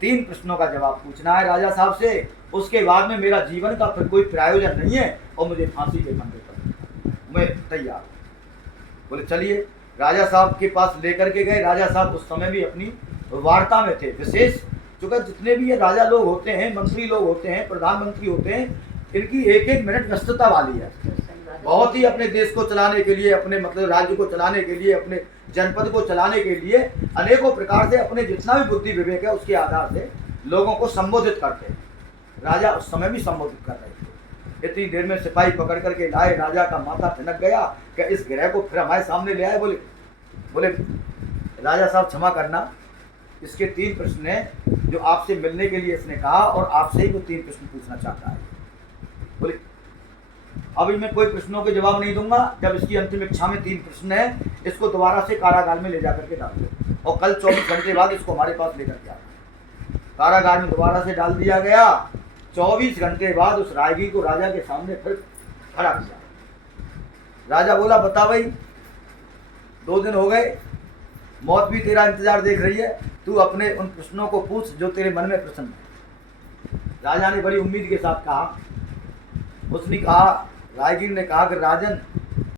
3 प्रश्नों का जवाब पूछना है राजा साहब से, उसके बाद में मेरा जीवन का फिर कोई प्रयोजन नहीं है और मुझे फांसी के फंदे पर मैं तैयार हूँ। बोले चलिए, राजा साहब के पास लेकर के गए। राजा साहब उस समय भी अपनी वार्ता में थे। विशेष चूँकि जितने भी ये राजा लोग होते हैं, मंत्री लोग होते हैं, प्रधानमंत्री होते हैं, इनकी एक एक मिनट व्यस्तता वाली है। बहुत ही अपने देश को चलाने के लिए, अपने मतलब राज्य को चलाने के लिए, अपने जनपद को चलाने के लिए अनेकों प्रकार से अपने जितना भी बुद्धि विवेक है उसके आधार से लोगों को संबोधित करते हैं। राजा उस समय भी संबोधित कर रहे थे। इतनी देर में सिपाही पकड़ करके लाए, राजा का माथा ठनक गया कि इस ग्रह को फिर हमारे सामने ले आए। बोले राजा साहब क्षमा करना, इसके 3 प्रश्न हैं जो आपसे मिलने के लिए इसने कहा और आपसे ही वो 3 प्रश्न पूछना चाहता है। बोले अभी मैं कोई प्रश्नों के जवाब नहीं दूंगा, जब इसकी अंतिम इच्छा में 3 प्रश्न है, इसको दोबारा से कारागार में ले जाकर के डाल दो और कल 24 घंटे बाद इसको हमारे पास लेकर के आना। कारागार में दोबारा से डाल दिया गया। 24 घंटे बाद उस रायगी को राजा के सामने फिर खड़ा किया। राजा बोला बता भाई, 2 दिन हो गए, मौत भी तेरा इंतजार देख रही है, तू अपने उन प्रश्नों को पूछ जो तेरे मन में प्रश्न है। राजा ने बड़ी उम्मीद के साथ कहा। उसने कहा, रायगीर ने कहा कि राजन